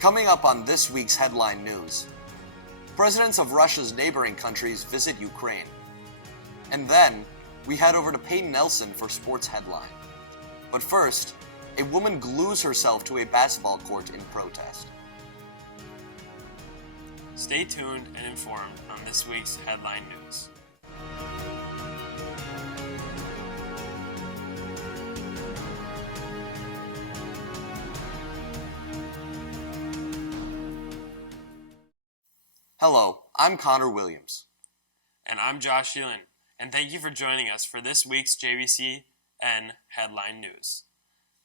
Coming up on this week's headline news, presidents of Russia's neighboring countries visit Ukraine. And then, we head over to Peyton Nelson for Sports Headline. But first, a woman glues herself to a basketball court in protest. Stay tuned and informed on this week's headline news. Hello, I'm Connor Williams. And I'm Josh Sheelan, and thank you for joining us for this week's JBCN headline news.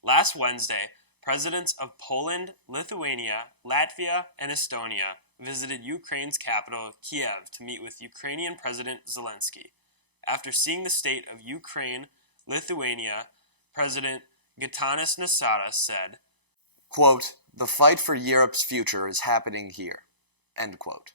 Last Wednesday, presidents of Poland, Lithuania, Latvia, and Estonia visited Ukraine's capital, Kiev, to meet with Ukrainian President Zelensky. After seeing the state of Ukraine, Lithuania, President Gitanas Nausėda said, quote, "The fight for Europe's future is happening here," end quote.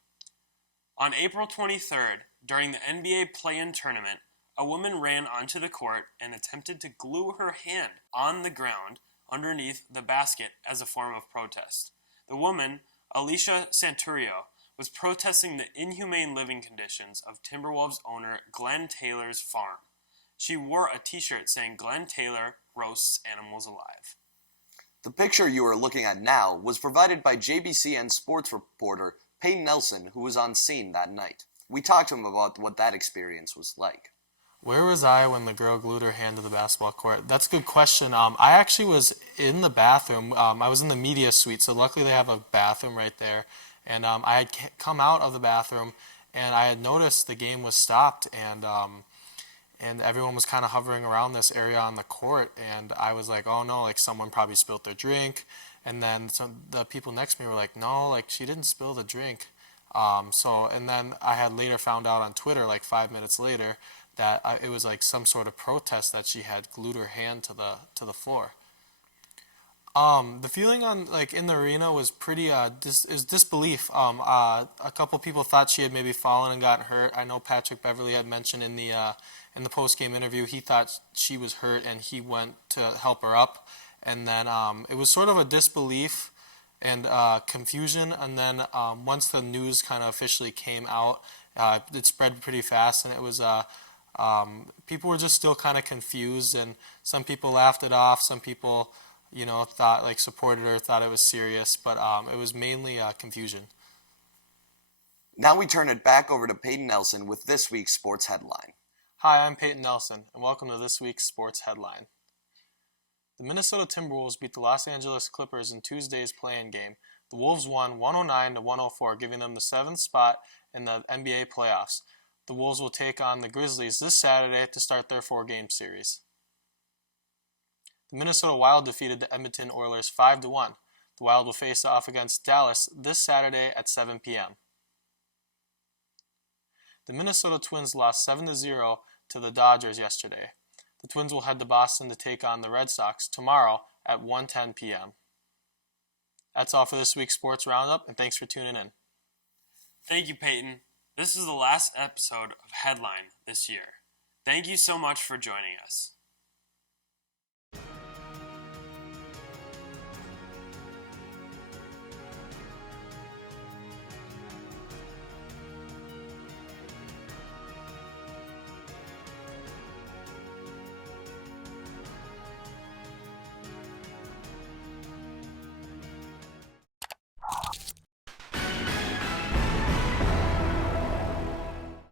On April 23rd, during the NBA play-in tournament, a woman ran onto the court and attempted to glue her hand on the ground underneath the basket as a form of protest. The woman, Alicia Santurio, was protesting the inhumane living conditions of Timberwolves owner Glenn Taylor's farm. She wore a t-shirt saying Glenn Taylor roasts animals alive. The picture you are looking at now was provided by JBCN sports reporter Peyton Nelson, who was on scene that night. We talked to him about what that experience was like. Where was I when the girl glued her hand to the basketball court? That's a good question. I actually was in the bathroom. I was in the media suite, so luckily they have a bathroom right there. And I had come out of the bathroom, and I had noticed the game was stopped, and everyone was kind of hovering around this area on the court. And I was like, oh no, like someone probably spilled their drink. And then the people next to me were like, no, like she didn't spill the drink. And then I had later found out on Twitter, like 5 minutes later, that it was like some sort of protest that she had glued her hand to the floor. The feeling in the arena was pretty disbelief. A couple people thought she had maybe fallen and gotten hurt. I know Patrick Beverly had mentioned in the post-game interview he thought she was hurt and he went to help her up. And then it was sort of a disbelief and confusion. And then once the news kind of officially came out, it spread pretty fast, and it was people were just still kind of confused, and some people laughed it off. Some people, thought supported her, thought it was serious, but it was mainly confusion. Now we turn it back over to Peyton Nelson with this week's sports headline. Hi, I'm Peyton Nelson, and welcome to this week's sports headline. The Minnesota Timberwolves beat the Los Angeles Clippers in Tuesday's play-in game. The Wolves won 109-104, giving them the 7th spot in the NBA playoffs. The Wolves will take on the Grizzlies this Saturday to start their 4-game series. The Minnesota Wild defeated the Edmonton Oilers 5-1. The Wild will face off against Dallas this Saturday at 7 p.m. The Minnesota Twins lost 7-0 to the Dodgers yesterday. The Twins will head to Boston to take on the Red Sox tomorrow at 1:10 p.m. That's all for this week's Sports Roundup, and thanks for tuning in. Thank you, Peyton. This is the last episode of Headline this year. Thank you so much for joining us.